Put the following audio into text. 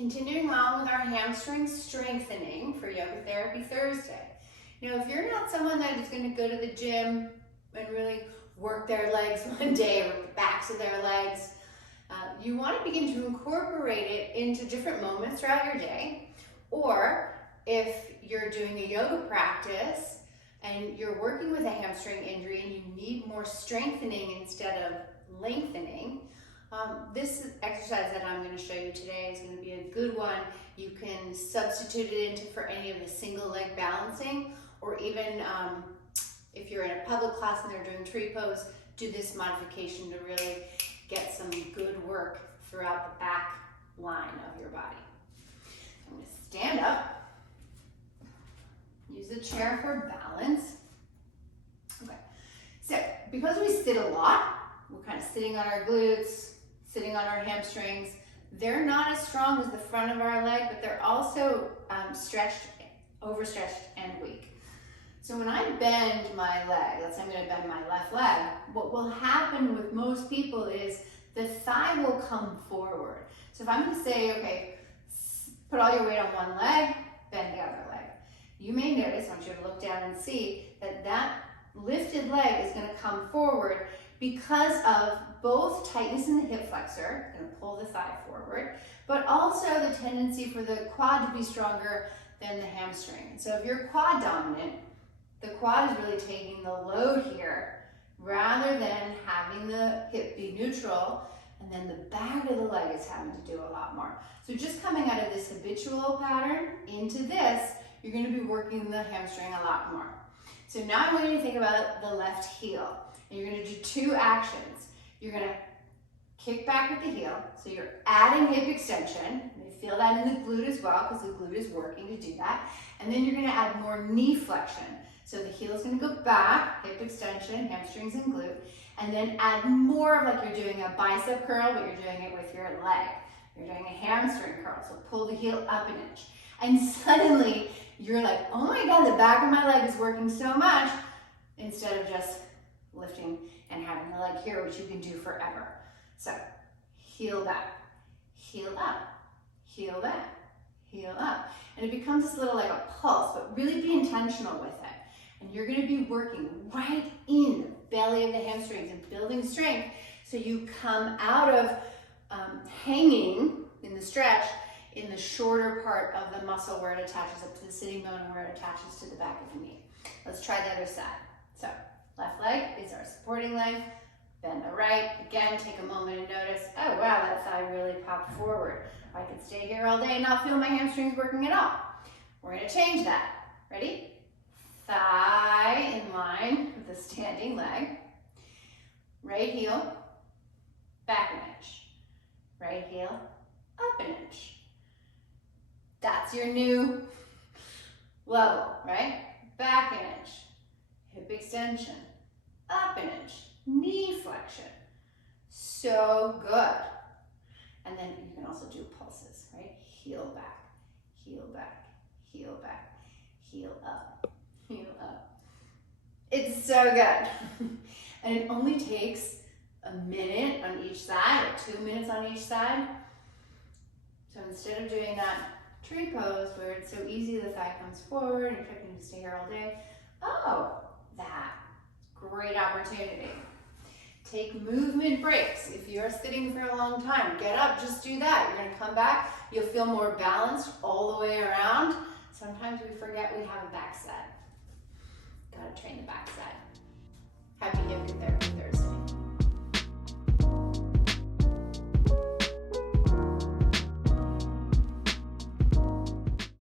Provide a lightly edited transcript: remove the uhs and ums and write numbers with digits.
Continuing on with our hamstring strengthening for Yoga Therapy Thursday. Now, if you're not someone that is going to go to the gym and really work their legs one day, or the backs of their legs, you want to begin to incorporate it into different moments throughout your day. Or if you're doing a yoga practice and you're working with a hamstring injury and you need more strengthening instead of lengthening, this exercise that I'm going to show you today is going to be a good one. You can substitute it into for any of the single leg balancing, or even if you're in a public class and they're doing tree pose, do this modification to really get some good work throughout the back line of your body. I'm going to stand up, use the chair for balance. Okay, so because we sit a lot, we're kind of sitting on our glutes, sitting on our hamstrings. They're not as strong as the front of our leg, but they're also stretched, overstretched, and weak. So when I bend my leg, let's say I'm going to bend my left leg, what will happen with most people is the thigh will come forward. So if I'm going to say, okay, put all your weight on one leg, bend the other leg. You may notice, I want you to look down and see that that lifted leg is going to come forward because of both tightness in the hip flexor, going to pull the thigh forward, but also the tendency for the quad to be stronger than the hamstring. So if you're quad dominant, the quad is really taking the load here rather than having the hip be neutral, and then the back of the leg is having to do a lot more. So just coming out of this habitual pattern into this, you're going to be working the hamstring a lot more. So now I want you to think about the left heel. And you're going to do two actions. You're going to kick back with the heel, so you're adding hip extension. You feel that in the glute as well, because the glute is working to do that. And then you're going to add more knee flexion. So the heel is going to go back, hip extension, hamstrings and glute, and then add more of like you're doing a bicep curl, but you're doing it with your leg. You're doing a hamstring curl, so pull the heel up an inch. And suddenly you're like, oh my God, the back of my leg is working so much, instead of just lifting and having the leg here, which you can do forever. So heel back, heel up, heel back, heel up. And it becomes this little like a pulse, but really be intentional with it. And you're going to be working right in the belly of the hamstrings and building strength, so you come out of hanging in the stretch in the shorter part of the muscle where it attaches up to the sitting bone and where it attaches to the back of the knee. Let's try the other side. So left leg is our supporting leg. Bend the right. Again, take a moment and notice, oh wow, that thigh really popped forward. I could stay here all day and not feel my hamstrings working at all. We're going to change that. Ready? Thigh in line with the standing leg. Right heel, back an inch. Right heel, up an inch. That's your new level, right? Back an inch, hip extension, up an inch, knee flexion. So good. And then you can also do pulses, right? Heel back, heel back, heel back, heel up, heel up. It's so good. And it only takes a minute on each side, or 2 minutes on each side. So instead of doing that tree pose where it's so easy, the thigh comes forward, and you're expecting to stay here all day. Oh, that. Great opportunity. Take movement breaks. If you're sitting for a long time, get up, just do that. You're going to come back. You'll feel more balanced all the way around. Sometimes we forget we have a back set. Got to train the back set. Happy yoga therapy.